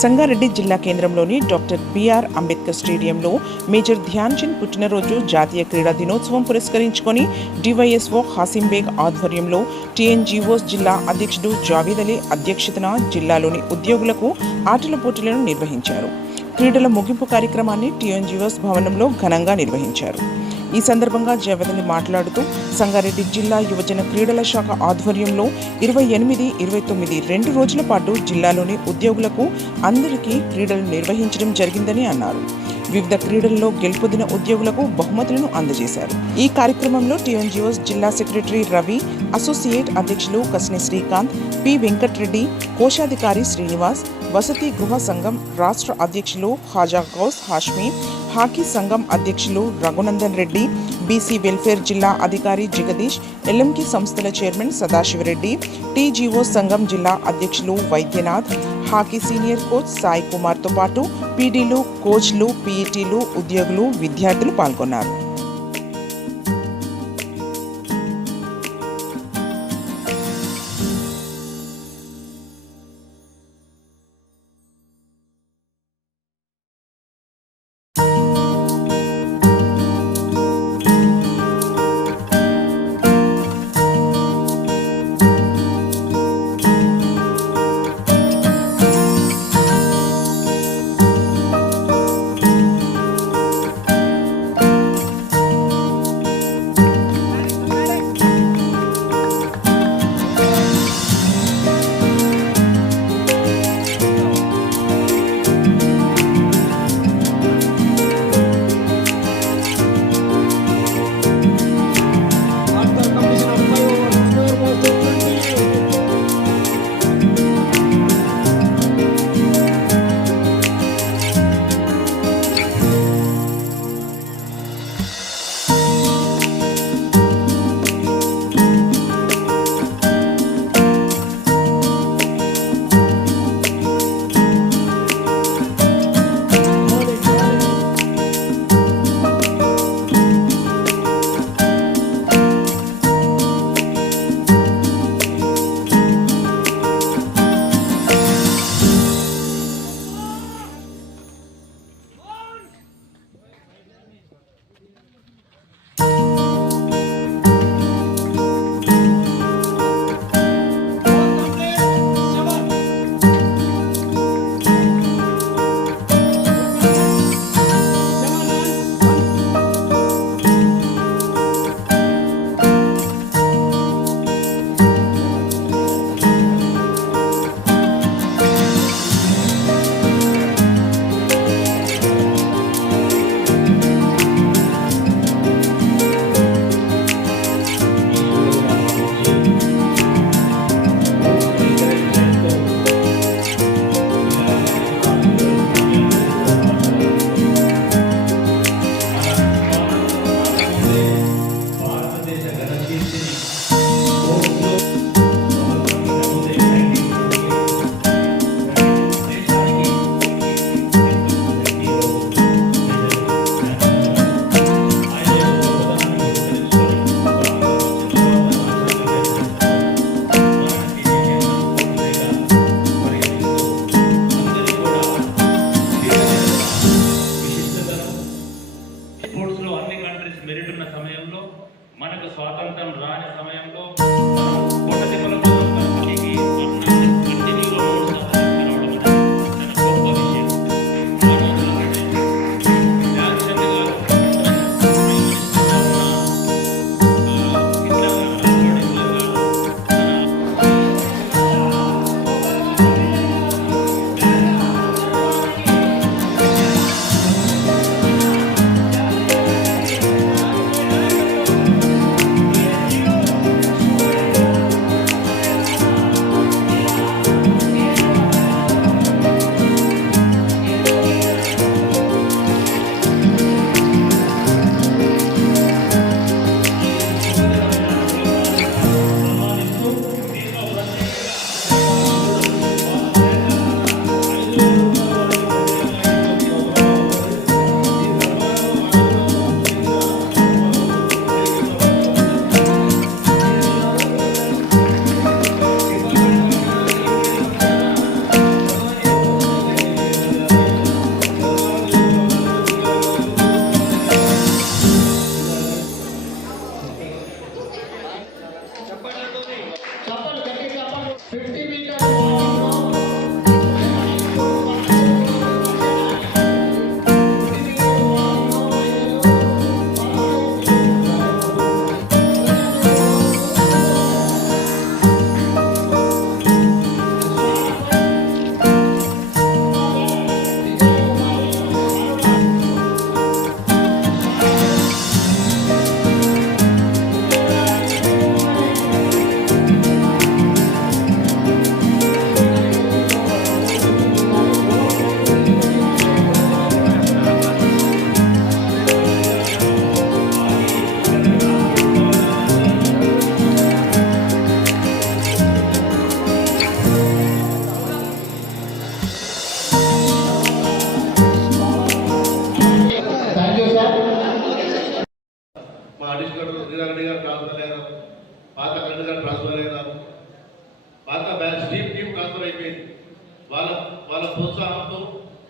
సంగారెడ్డి జిల్లా కేంద్రంలోని doctor BR Ambedkar స్టేడియంలో మేజర్ ధ్యాన్ చంద్ పుట్టినరోజు జాతీయ క్రీడా దినోత్సవం పురస్కరించుకొని డివైఎస్ఓ హాసింబేగ్ ఆధ్వర్యంలో టీఎన్జీఓస్ జిల్లా అధ్యక్షుడు జావేద్ అలీ అధ్యక్షతన జిల్లాలోని ఉద్యోగులకు ఆటల పోటీలను నిర్వహించారు. క్రీడల ముగింపు కార్యక్రమాన్ని టీఎన్జీఓస్ భవనంలో ఘనంగా నిర్వహించారు. ఈ సందర్భంగా జావేద్ అలీ మాట్లాడుతూ సంగారెడ్డి జిల్లా యువజన క్రీడల శాఖ ఆధ్వర్యంలో 28, 29 2 రోజుల పాటు జిల్లాలోని ఉద్యోగులకు అందరికీ క్రీడలు నిర్వహించడం జరిగిందని అన్నారు. వివిధ క్రీడల్లో గెలుపొందిన ఉద్యోగులకు బహుమతులను అందజేశారు. ఈ కార్యక్రమంలో టీఎన్జీఓస్ జిల్లా సెక్రటరీ రవి, అసోసియేట్ అధ్యక్షులు కస్ని శ్రీకాంత్, పి వెంకట్రెడ్డి, కోశాధికారి శ్రీనివాస్, వసతి గృహ సంఘం రాష్ట్ర అధ్యక్షులు హాజా గౌస్ హాష్మి, హాకీ సంఘం అధ్యక్షులు రఘునందన్ రెడ్డి, బీసీ వెల్ఫేర్ జిల్లా అధికారి జగదీష్, ఎల్ఎంకి సంస్థల చైర్మన్ సదాశివరెడ్డి, టీజీఓ సంఘం జిల్లా అధ్యక్షులు వైద్యనాథ్, హాకీ సీనియర్ కోచ్ సాయి కుమార్తో పాటు పీడీలు, కోచ్లు, పీఈటీలు, ఉద్యోగులు, విద్యార్థులు పాల్గొన్నారు. రవీంద్ర గారు ట్రాన్స్ఫర్ అయినారు. పాత స్టీమ్ టీం ట్రాన్స్ఫర్ అయిపోయింది. వాళ్ళ ప్రోత్సాహంతో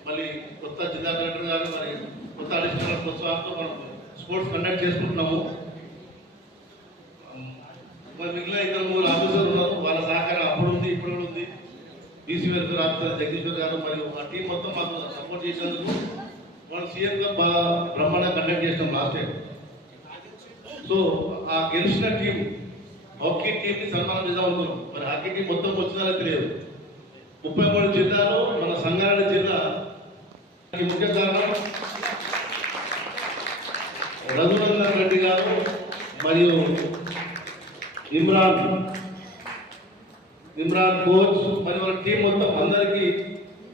మళ్ళీ కొత్త జిల్లా కలెక్టర్ గారు మరి కొత్త అడిషనల్ ప్రోత్సాహంతో మనం స్పోర్ట్స్ కండక్ట్ చేసుకుంటున్నాము. మరి మిగిలిన 2-3 ఆఫీసర్లు ఉన్నారు. వాళ్ళ సహకారం అప్పుడు ఉంది, ఇప్పుడు కూడా ఉంది. బీసీ వెల్ఫేర్ ఆఫీసర్ జగదీశ్వర్ గారు మరియు ఆ టీం మొత్తం మాకు సపోర్ట్ చేసినందుకు మనం సీఎంగా బాగా బ్రహ్మాండంగా కండక్ట్ చేసినాం లాస్ట్ టైం. సో ఆ గెలిచిన టీం హాకీ టీంని సన్మానం చేద్దాం అనుకున్నాం. మరి హాకీ టీం మొత్తం వచ్చిందో తెలియదు. 33 జిల్లాలో మన సంగారెడ్డి జిల్లా ముఖ్య కారణం రఘునందన్ రెడ్డి గారు మరియు ఇమ్రాన్ కోచ్ మరియు మన టీం మొత్తం అందరికీ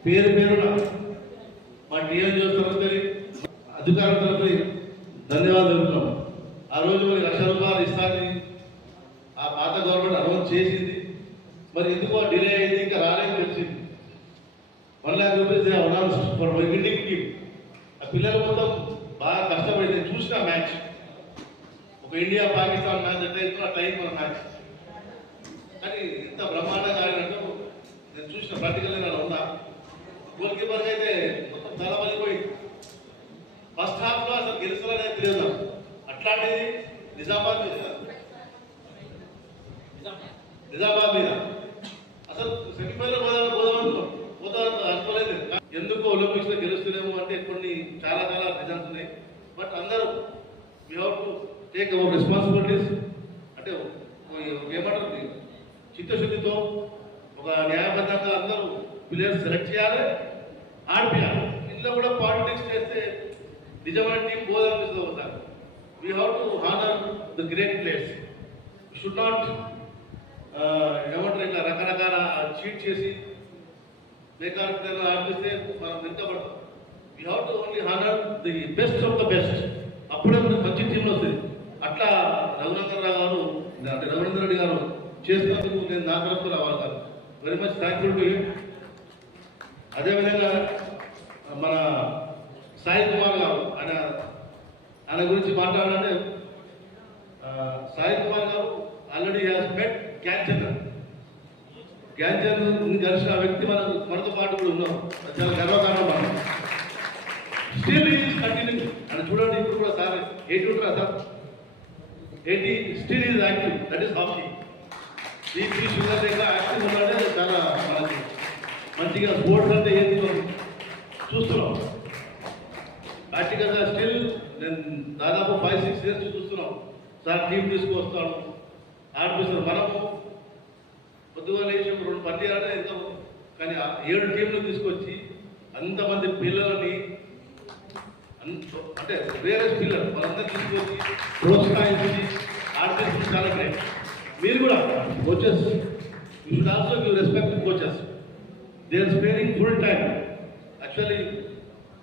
పేరు పేరున మా టీఎన్జిఓ తరఫున అధికారుల తరఫున ధన్యవాదాలు తెలుపుతున్నాం. ఆ రోజు మరి ₹1,00,000 ఇస్తారని ఆ పాత గవర్నమెంట్ అనౌన్స్ చేసింది. మరి ఎందుకో డిలే అయింది, ఇంకా రాలేదని తెలిసింది. ₹1,00,000 అనౌన్స్ ఫర్ విన్నింగ్ టీమ్. ఆ పిల్లలు మొత్తం బాగా కష్టపడి నేను చూసిన మ్యాచ్, ఒక ఇండియా పాకిస్తాన్ మ్యాచ్ అంటే ఎంత టైం మన మ్యాచ్, కానీ ఇంత బ్రహ్మాండంగా ఆడినట్టు నేను చూసిన ప్రాక్టికల్ నేను ఉన్నా. గోల్ కీపర్కి అయితే మొత్తం చాలా పడిపోయింది. ఫస్ట్ హాఫ్లో అసలు గెలుస్తారనే తెలియదు. అట్లాంటిది నిజామాబాద్ మీద అసలు సెమీఫైనల్ పోదాం అనుకోలేదు. ఎందుకు ఒలింపిక్స్ లో గెలుస్తున్నాము అంటే కొన్ని చాలా రీజన్స్ ఉన్నాయి. బట్ అందరూ we have to take our responsibilities. అంటే ఏమంటారు, చిత్తశుద్ధితో ఒక న్యాయబద్ధంగా అందరూ ప్లేయర్స్ సెలెక్ట్ చేయాలి, ఆడిపియాలి. ఇంట్లో కూడా పాలిటిక్స్ చేస్తే నిజమైన టీం పోదనిపిస్తుంది ఒకసారి. We have to honour the great players. Should not ఏమంటారు ఇట్లా రకరకాల చీట్ చేసి బేకార్ ప్లేయర్లు ఆడిపిస్తే మనం వెంటబడతాం. We have to only honour the best of the best. అప్పుడే మనకు మంచి టీంలో వస్తుంది. అట్లా రఘునందన్ రెడ్డి గారు చేసినందుకు నేను నా తరఫున రావాలి sir. Very much thankful to you. అదేవిధంగా మన సాయి కుమార్ గారు, ఆయన గురించి మాట్లాడాలంటే సాయి కుమార్ గారు ఆల్రెడీ హ్యాస్ మెట్ జ్ఞానచంద్ర కలిసిన వ్యక్తి మనతో పాటు కూడా ఉన్నాం. చాలా గర్వకారణం మనం. స్టిల్ ఈజ్ కంటిన్యూ అని చూడండి. ఇప్పుడు కూడా సార్ 80 ఉంటారా sir, 80 still is active. That is hockey. ఈ షుగర్ యాక్టివ్ ఉన్నాడే చాలా మనకి మంచిగా స్పోర్ట్స్ అంటే ఏంటి చూస్తున్నాం. ప్రాక్టికల్గా స్టిల్ నేను దాదాపు 5-6 ఇయర్స్ చూస్తున్నాం. సార్ టీం తీసుకొస్తాను, ఆడిపిస్తాను. మనము పొద్దుగా లేచి 2 పని చేయాలంటే ఎంతో, కానీ 7 టీంలు తీసుకొచ్చి అంతమంది పిల్లలని అంటే వేరే పిల్లలు వాళ్ళందరూ తీసుకొచ్చి ప్రోత్సహించి ఆడిపిస్తుంది చాలా గ్రేట్. మీరు కూడా coaches, you should also give respect coaches. They are sparing full time. Actually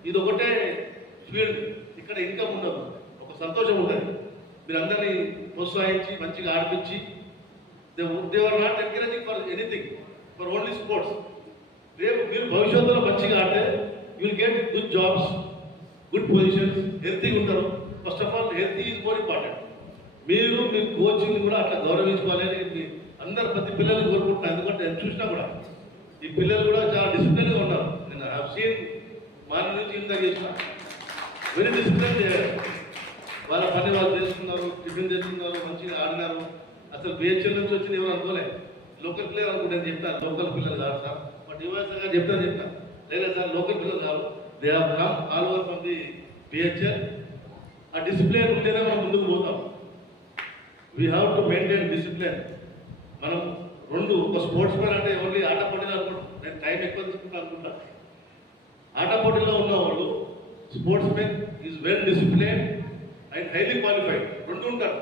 ఇది ఒకటే ఫీల్డ్, ఇక్కడ ఇన్కమ్ ఉండదు, ఒక సంతోషం ఉంటుంది. మీరు అందరినీ ప్రోత్సహించి మంచిగా ఆడిపించి they were not encouraging for anything, for only sports. మీరు భవిష్యత్తులో మంచిగా ఆడితే you will get good jobs, good positions, హెల్తీగా ఉంటారు. First of all healthy is more important. మీరు మీ కోచింగ్ కూడా అట్లా గౌరవించుకోవాలని అందరు ప్రతి పిల్లల్ని కోరుకుంటున్నాను. ఎందుకంటే నేను చూసినా కూడా ఈ పిల్లలు కూడా చాలా డిసిప్లిన్గా ఉన్నారు. నేను హ్యావ్ సీన్ మార్నింగ్ నుంచి ఇంత చేసిన వెరీ డిసిప్లిన్ చేయాలి. వాళ్ళ పని వాళ్ళు చేసుకున్నారు, టిఫిన్ చేసుకున్నారు, మంచిగా ఆడినారు. అసలు బిహెచ్ఎల్ నుంచి వచ్చింది ఎవరు అనుకోలే. లోకల్ ప్లేయర్ అనుకుంటే నేను చెప్తాను, లోకల్ పిల్లలు కాదు సార్. బట్ యువగా చెప్తాను లేదా సార్ లోకల్ పిల్లలు కాదు, they have come all over from the BHL. ఆ డిసిప్లిన్ ఉంటేనే మనం ముందుకు పోతాం. We have to maintain discipline. మనం ఒక స్పోర్ట్స్ మ్యాన్ అంటే ఓన్లీ ఆట పోటీలు అనుకుంటాం. నేను టైం ఎక్కువ తీసుకుంటా అనుకుంటా. ఆట పోటీలో ఉన్నవాళ్ళు sports man is well discipline and highly qualified. 2 ఉంటారు.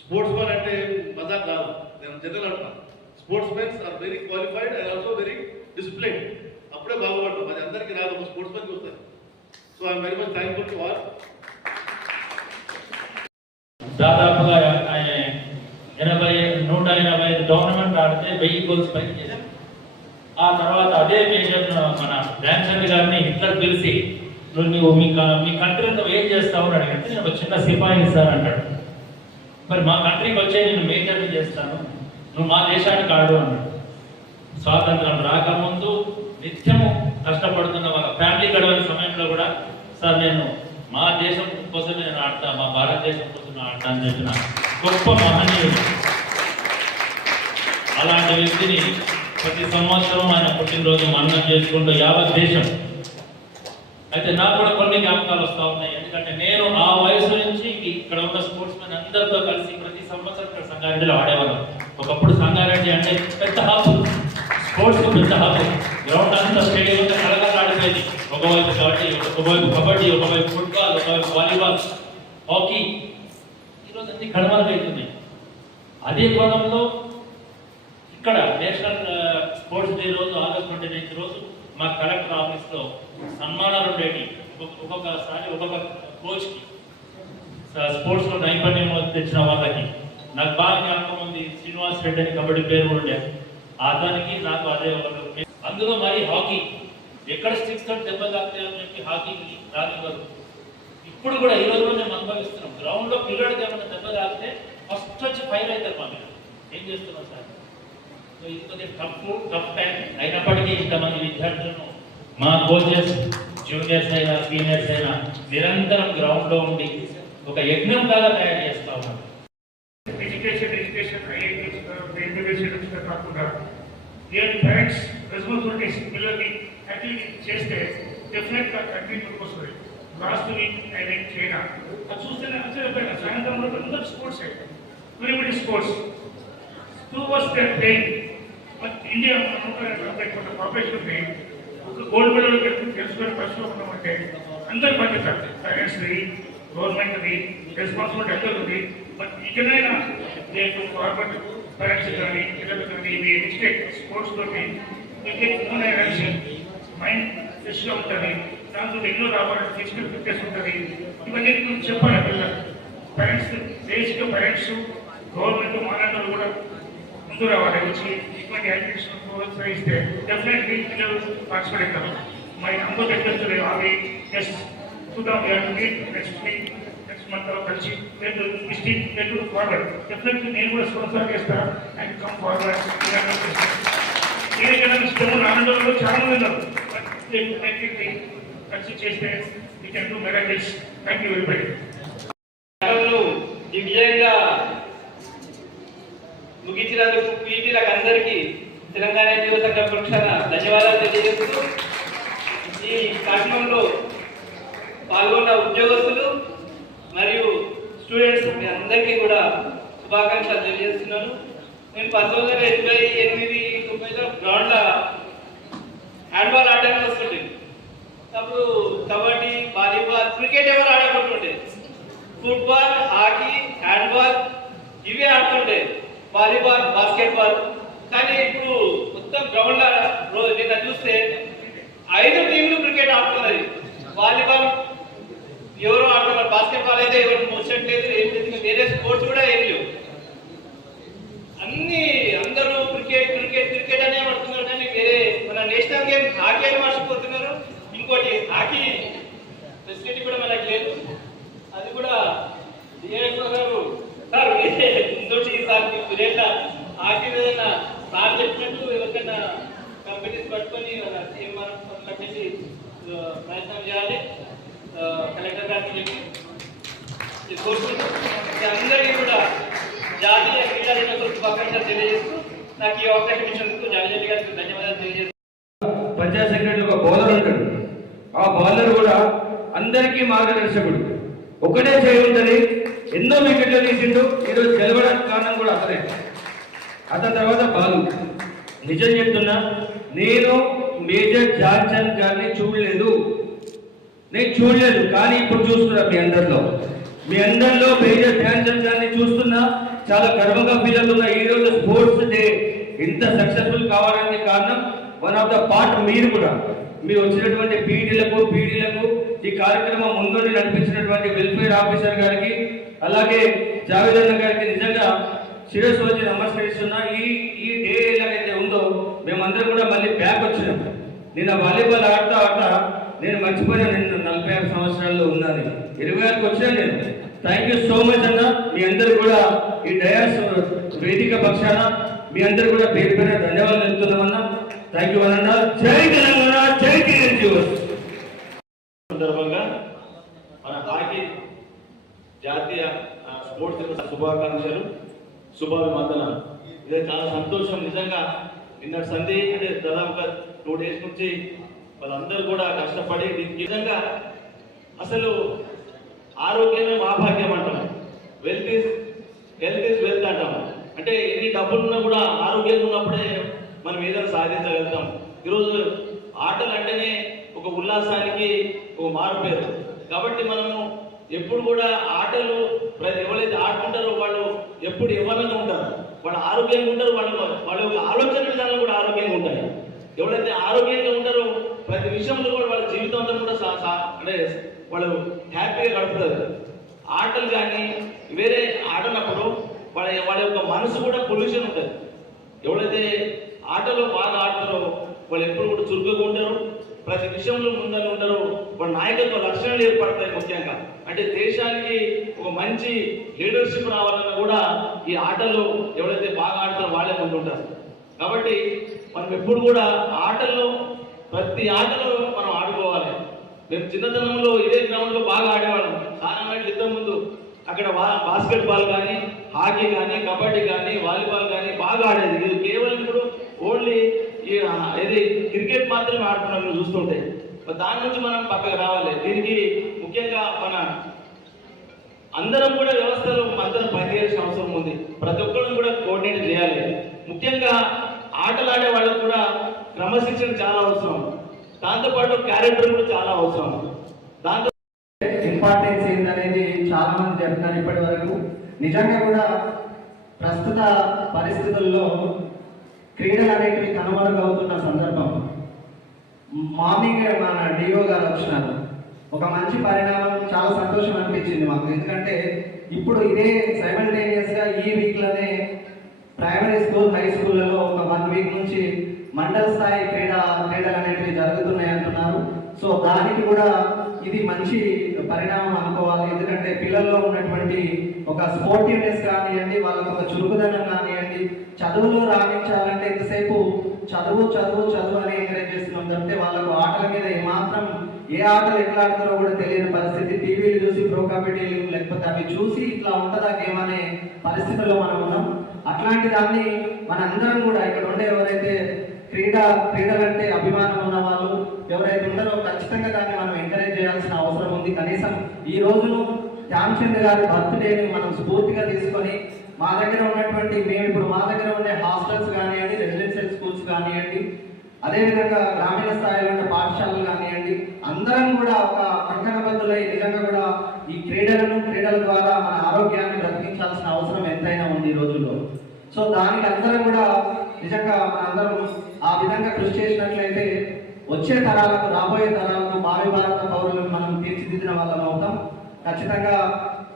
స్పోర్ట్స్ మ్యాన్ అంటే మజా కాదు, నేను జనరల్ అంటున్నాను. Sports mens are very qualified and also very discipline. అప్పుడే బాగుపడతాం. అది అందరికీ రాదు, ఒక స్పోర్ట్స్ మ్యాన్కి వస్తుంది. So I'm very much thankful to all. దాదాపుగా 185 టోర్నమెంట్ ఆడితే 1000 గోల్స్ పైకి చేశారు. ఆ తర్వాత అదే మేజర్ మన ధ్యాన్చంద్ గారిని హిట్లర్ పిలిచి నువ్వు మీ కంట్రీలో ఏం చేస్తావు అని అడిగితే నేను ఒక చిన్న సిపాయి ఇస్తానంటాడు. మరి మా కంట్రీకి వచ్చే నేను మేజర్ని చేస్తాను, నువ్వు మా దేశానికి ఆడు అన్నాడు. స్వాతంత్రం రాకముందు నిత్యము కష్టపడుతున్న వాళ్ళ ఫ్యామిలీ గడవని సమయంలో కూడా సార్ నేను మా దేశం కోసమే నేను ఆడతా, మా భారతదేశం కోసం ఆడతా అని చెప్పిన గొప్ప మహనీయుడు. అలాంటి వ్యక్తిని ప్రతి సంవత్సరం ఆయన పుట్టినరోజు మన్నం చేసుకుంటూ యావత్ దేశం. అయితే నాకు కూడా కొన్ని జ్ఞాపకాలు వస్తూ ఉన్నాయి, ఎందుకంటే నేను ఆ వయసు నుంచి ఇక్కడ ఉన్న స్పోర్ట్స్ మెన్ అందరితో కలిసి ప్రతి సంవత్సరం ఇక్కడ సంగారెడ్డిలో ఆడేవాళ్ళం. ఒకప్పుడు సంగారెడ్డి అంటే పెద్ద హాబు, స్పోర్ట్స్ పెద్ద హాబు, గ్రౌండ్ అంతా స్టేడియం అంతా కలగా ఆడిపోయింది. ఒకవైపు కబడ్డీ, ఒకవైపు ఫుట్బాల్, ఒకవైపు వాలీబాల్, హాకీ, ఈరోజు అన్ని కనుమరుగవుతున్నాయి. అదే కోణంలో ఇక్కడ నేషనల్ స్పోర్ట్స్ డే రోజు ఆగస్ట్ 29 రోజు మా కలెక్టర్ ఆఫీస్లో సన్మానాలు ఉండేవి. ఒక్కొక్కసారి ఒక్కొక్క కోచ్కి, స్పోర్ట్స్లో నైపుణ్యం తెచ్చిన వాళ్ళకి. నాకు బాగా జ్ఞాపకం ఉంది, శ్రీనివాస్ రెడ్డి అని కబడ్డీ పేరు ఉండే అతనికి నాకు అదే. అందులో మరి హాకీ ఎక్కడ స్టిక్స్ తోటి దెబ్బ తాకుతాయని చెప్పి హాకీకి రానివ్వరు. ఇప్పుడు కూడా ఈ రోజు మేము అనుభవిస్తున్నాం. గ్రౌండ్లో పిల్లడికి ఏమైనా దెబ్బ తాకితే ఫస్ట్ వచ్చి ఫైర్ అవుతారు మా మీద. ఏం చేస్తున్నాం సార్? సో ఇది కొద్దిగా టఫ్ టైం అయినప్పటికీ ఇంతమంది విద్యార్థులను మా కోచెస్, జూనియర్స్ అయినా సీనియర్స్ అయినా నిరంతరం గ్రౌండ్లో ఉండి ఒక యజ్ఞం లాగా తయారు చేస్తూ ఉన్నారు. ఎడ్యుకేషన్ ఐఐటీ కాకుండా పేరెంట్స్ రెస్పాన్సిబిలిటీస్ పిల్లలకి యాక్టివిటీ చేస్తే డెఫినెట్గా కంటిన్యూ వస్తుంది. Last week I went China, అది చూస్తేనే ఆశ్చర్యపోయినా. సాయంత్రంలో అందరూ sports everybody sports 2 was their playing. But India కొంత పాపులేషన్ ఉంది, ఒక గోల్డ్ మెడల్ గెలుచుకొని ఫస్ట్లో ఉన్నామంటే అందరి బాధ్యత పేరెంట్స్ది, గవర్నమెంట్ది రెస్పాన్సిబిలిటీ అందరూ ఉంది. బట్ ఇకనైనా రేపు గవర్నమెంట్ పేరెంట్స్ కానీ పిల్లలు కానీ ఇవి మిస్టేక్ స్పోర్ట్స్ తోటి ఎనర్జీ మైండ్ ఫ్రెష్గా ఉంటుంది. దాంతో ఎన్నో రావాలి, ఫిజికల్ ఫిట్నెస్ ఉంటుంది. ఇవన్నీ చెప్పాలి పిల్లలు. పేరెంట్స్ బేసిక్గా పేరెంట్స్, గవర్నమెంట్ మానవులు కూడా ముందు రావాలి. వచ్చి ఇటువంటి యాక్టివిటీస్ ప్రోత్సహిస్తే డెఫినెట్లీ పిల్లలు పార్టిసిపేట్ అవుతారు. మై అందరూ చెప్పేది అవి జస్ట్ చూద్దాం. నెక్స్ట్ మంత్ కలిసి డిస్ట్రిక్ట్ ఫార్వర్డ్ డెఫినెట్లీ నేను కూడా స్పాన్సర్ చేస్తాను అండ్ కమ్ ఫార్వర్డ్. ఏదైనా ఇష్టము నాన్నలో చాలా మంది ఉన్నారు. కలిసి చేస్తే we can do miracles. Thank you very much. దివ్యంగా ముగించినందుకు పీటీలకు అందరికీ తెలంగాణ యువత పక్షాన ధన్యవాదాలు తెలియజేస్తూ, ఈ కార్యక్రమంలో పాల్గొన్న ఉద్యోగస్తులు మరియు స్టూడెంట్స్ మీ అందరికీ కూడా శుభాకాంక్షలు తెలియజేస్తున్నాను. నేను 1988-90లో గ్రౌండ్లో హ్యాండ్బాల్ ఆడడానికి వస్తుండే. అప్పుడు కబడ్డీ, వాలీబాల్, క్రికెట్ ఎవరు ఆడకుంటుండే. ఫుట్బాల్, హాకీ, హ్యాండ్బాల్ ఇవే ఆడుతుండే, వాలీబాల్, బాస్కెట్బాల్. కానీ ఇప్పుడు మొత్తం గ్రౌండ్లో నిన్న చూస్తే 5 టీంలు క్రికెట్ ఆడుతున్నది. వాలీబాల్ ఎవరు ఆడుతున్నారు, బాస్కెట్బాల్ అయితే ఎవరు మోసట్లేదు, ఏం లేదు. వేరే స్పోర్ట్స్ కూడా ఏం లేవు. అందరూ క్రికెట్ క్రికెట్ క్రికెట్ అనే పడుతున్నారు. కానీ వేరే మన నేషనల్ గేమ్ హాకీ అని మర్చిపోతున్నారు. ఇంకోటి హాకీ ఫెసిలిటీ కూడా మనకు లేదు. అది కూడా సార్ ఇంకోటి సార్ మీకు రేట్ల హాకీ ఏదైనా సార్ చెప్పినట్టు ఎవరికైనా కంపెనీస్ పట్టుకొని తీర్మానం కట్టేసి ప్రయత్నం చేయాలి. కలెక్టర్ గారికి చెప్పి కోరుకుంటూ అందరికీ కూడా జాతీయ క్రీడా దినోత్సవ శుభాకాంక్షలు తెలియజేస్తూ నాకు ఈ అవకాశం ఇచ్చినందుకు జాతీయ గారికి ధన్యవాదాలు తెలియజేస్తూ. పంచాయత్ సెక్రటరీ ఒక బౌలర్ ఉంటాడు. ఆ బౌలర్ కూడా అందరికీ మార్గదర్శకుడు. ఒకటే చేయకుందని ఎన్నో వికెట్లు తీసిండు. ఈరోజు గెలవడానికి కారణం కూడా అతనే. అతని తర్వాత బాలు. నిజం చెప్తున్నా, నేను మేజర్ ధ్యాన్చంద్ గారిని చూడలేదు, కానీ ఇప్పుడు చూస్తున్నా మీ అందరిలో మేజర్ ధ్యాన్చంద్ గారిని చూస్తున్నా. చాలా గర్వంగా ఫీల్ అవుతున్నా. ఈ రోజు స్పోర్ట్స్ డే ఇంత సక్సెస్ఫుల్ కావడానికి కారణం వన్ ఆఫ్ ద పార్ట్ మీరు కూడా. మీరు వచ్చినటువంటి పీటీలకు ఈ కార్యక్రమం ముందుండి నడిపించినటువంటి వెల్ఫేర్ ఆఫీసర్ గారికి, అలాగే జావేద్ అన్న గారికి నిజంగా శిరస్సు వచ్చి నమస్కరిస్తున్నా. ఈ డే ఏదైతే ఉందో మేమందరం కూడా మళ్ళీ బ్యాక్ వచ్చినాం. నిన్న వాలీబాల్ ఆడుతా నేను మర్చిపోయినా, నేను 46 సంవత్సరాల్లో ఉన్నాను. 26కి వచ్చినా నేను థ్యాంక్ యూ సో మచ్ అన్న. మీ అందరు కూడా ఈ డయాస్ వేదిక పక్షాన మీ అందరు కూడా పేరు పైన ధన్యవాదాలు చెప్తున్నామన్నా. థ్యాంక్ యూ అన్న. జై తెలంగాణ, జై టీఎన్జిఓస్. సందర్భంగా మన హాకీ జాతీయ స్పోర్ట్స్ శుభాకాంక్షలు, శుభాభివందనాలు. ఇదే చాలా సంతోషం నిజంగా. నిన్న సంధి అంటే దాదాపుగా 2 days నుంచి వాళ్ళందరూ కూడా కష్టపడి దీనికి నిజంగా అసలు ఆరోగ్యమే మహాభాగ్యం అంటాం. హెల్త్ ఈజ్ వెల్త్ అంటాం. అంటే ఎన్ని డబ్బులు ఉన్నా కూడా ఆరోగ్యంగా ఉన్నప్పుడే మనం ఏదైనా సాధించగలుగుతాం. ఈరోజు ఆటలు అంటేనే ఒక ఉల్లాసానికి ఒక మారుపేరు. కాబట్టి మనము ఎప్పుడు కూడా ఆటలు ఎవరైతే ఆడుకుంటారో వాళ్ళు ఎప్పుడు యవ్వనంగా ఉంటారు, వాళ్ళు ఆరోగ్యంగా ఉంటారు, వాళ్ళ యొక్క ఆలోచన విధానాలు కూడా ఆరోగ్యంగా ఉంటాయి. ఎవరైతే ఆరోగ్యంగా ఉంటారో ప్రతి విషయంలో కూడా వాళ్ళ జీవితం కూడా అంటే వాళ్ళు హ్యాపీగా గడుపుతారు. ఆటలు కానీ వేరే ఆడనప్పుడు వాళ్ళ యొక్క మనసు కూడా పొల్యూషన్ ఉంటుంది. ఎవరైతే ఆటలో బాగా ఆడతారో వాళ్ళు ఎప్పుడు కూడా చురుకుగా ఉంటారు, ప్రతి విషయంలో ముందని ఉంటారు. వాళ్ళ నాయకత్వ లక్షణాలు ఏర్పడతాయి. ముఖ్యంగా అంటే దేశానికి ఒక మంచి లీడర్షిప్ రావాలన్నా కూడా ఈ ఆటల్లో ఎవరైతే బాగా ఆడతారో వాళ్ళే ముందు ఉంటారు. కాబట్టి మనం ఎప్పుడు కూడా ఆటల్లో ప్రతి ఆటలో మనం ఆడుకోవాలి. మేము చిన్నతనంలో ఇదే గ్రౌండ్లో బాగా ఆడేవాళ్ళం. చాలా మైళ్ళు ఇంతకు ముందు అక్కడ బాస్కెట్ బాల్ కానీ, హాకీ కానీ, కబడ్డీ కానీ, వాలీబాల్ కానీ బాగా ఆడేది. ఇది కేవలం ఇప్పుడు ఓన్లీ ఇది క్రికెట్ మాత్రమే ఆడుతున్నాం మీరు చూస్తుంటే. దాని నుంచి మనం పక్కకు రావాలి. దీనికి ముఖ్యంగా మన అందరం కూడా వ్యవస్థలో అందరం పనిచేయాల్సిన అవసరం ఉంది. ప్రతి ఒక్కరిని కూడా కోఆర్డినేట్ చేయాలి. ముఖ్యంగా ఆటలాడే వాళ్ళకు కూడా క్రమశిక్షణ చాలా అవసరం. దాంతోపాటు క్యారెక్టర్ కూడా చాలా అవసరం. దాంతో ఇంపార్టెన్స్ ఏంటనేది చాలా మంది చెప్తున్నారు ఇప్పటి వరకు. నిజంగా కూడా ప్రస్తుత పరిస్థితుల్లో క్రీడలు అనేటివి కనుమరుగవుతున్న సందర్భం. మార్నింగ్ మన డిఓ గారు వచ్చినారు. ఒక మంచి పరిణామం, చాలా సంతోషం అనిపించింది మాకు. ఎందుకంటే ఇప్పుడు ఇదే సైమల్టేనియస్గా ఈ వీక్లోనే ప్రైమరీ స్కూల్, హై స్కూళ్ళలో ఒక 1 week నుంచి మండల స్థాయి క్రీడలు అనేటివి జరుగుతున్నాయి అంటున్నారు. సో దానికి కూడా ఇది మంచి పరిణామం అనుకోవాలి. ఎందుకంటే పిల్లల్లో ఉన్నటువంటి ఒక స్పోర్టివ్నెస్ కానివ్వండి, వాళ్ళకు ఒక చురుకుదనం కానివ్వండి, చదువులో రాణించాలంటే ఎంతసేపు చదువు చదువు చదువు అని ఎంకరేజ్ చేస్తున్నాం తప్పితే వాళ్ళకు ఆటల మీద ఏమాత్రం ఏ ఆటలు ఎట్లా ఆడతారో కూడా తెలియని పరిస్థితి. టీవీలు చూసి ప్రో కబడ్డీ లేకపోతే అవి చూసి ఇట్లా ఉంటుందా గేమ్ అనే పరిస్థితుల్లో మనం ఉన్నాం. అట్లాంటి దాన్ని మనందరం కూడా ఇక్కడ ఉండే ఎవరైతే క్రీడలంటే అభిమానం ఉన్న వాళ్ళు ఎవరైతే ఉన్నారో ఖచ్చితంగా దాన్ని మనం ఎంకరేజ్ చేయాల్సిన అవసరం ఉంది. కనీసం ఈ రోజును ధ్యాన్ చంద్ గారి బర్త్డేని మనం స్ఫూర్తిగా తీసుకొని మా దగ్గర ఉండే హాస్టల్స్ కానివ్వండి, రెసిడెన్షియల్ స్కూల్స్ కానివ్వండి, అదేవిధంగా గ్రామీణ స్థాయిలో ఉండే పాఠశాలలు కానివ్వండి, అందరం కూడా ఒక కంకణబద్ధులై నిజంగా కూడా ఈ క్రీడల ద్వారా మన ఆరోగ్యాన్ని బ్రతికించాల్సిన అవసరం ఎంతైనా ఉంది ఈ రోజుల్లో. సో దానికి అందరం కూడా నిజంగా మనందరం ఆ విధంగా కృషి చేసినట్లయితే వచ్చే తరాలకు, రాబోయే తరాలకు, భావి భారత పౌరులను మనం తీర్చిదిద్దిన వాళ్ళం అవుతాం. ఖచ్చితంగా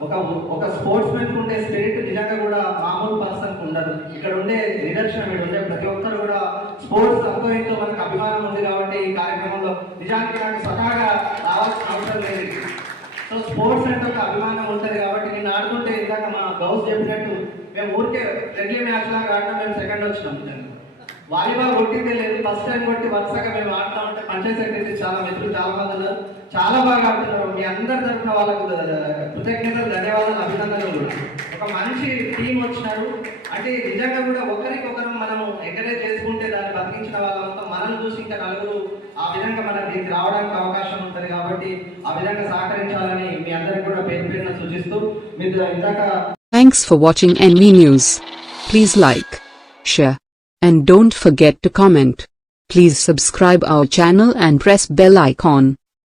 ఒక స్పోర్ట్స్ మెన్ ఉండే స్పిరిట్ నిజంగా కూడా మామూలు పర్సన్కి ఉండదు. ఇక్కడ ఉండే నిదర్శనం ఉండే ప్రతి ఒక్కరు కూడా స్పోర్ట్స్ అంతో ఎంతో మనకు అభిమానం ఉంది. కాబట్టి ఈ కార్యక్రమంలో నిజానికి నాకు స్వతహాగా రావాల్సిన అవసరం లేదు. సో స్పోర్ట్స్ అంటే ఒక అభిమానం ఉంటుంది. కాబట్టి నేను ఆడుతుంటే ఇందాక మా గౌస్ చెప్పినట్టు మేము ఊరికే ఫ్రెండ్లీ మ్యాచ్ లాగా ఆడినా మేము సెకండ్ వచ్చినాం. వాలీబాల్ కొట్టిందే లేదు, ఫస్ట్ టైం కొట్టి వరుసగా మేము ఆడుతూ ఉంటే పంచాయతీ సెక్రటరీ చాలా మిత్రులు చాలా మంది ఉన్నారు, చాలా బాగా ఆడుతున్నారు. మీ అందరి తరఫున వాళ్ళకు కృతజ్ఞతలు, ధన్యవాదాలు, అభినందనలు కూడా. ఒక మంచి టీం వచ్చినారు. అంటే నిజంగా కూడా ఒకరికొకరు మనం ఎంకరేజ్ చేసుకుంటే దాన్ని బతికించిన వాళ్ళంతా మనల్ని చూసి ఇంకా నలుగురు ఆ విధంగా మన దీనికి రావడానికి అవకాశం ఉంటుంది. కాబట్టి ఆ విధంగా సహకరించాలని మీ అందరికి కూడా పేరున సూచిస్తూ మీరు ఇందాక. Thanks for watching NV News. Please like, share, and don't forget to comment. Please subscribe our channel and press bell icon.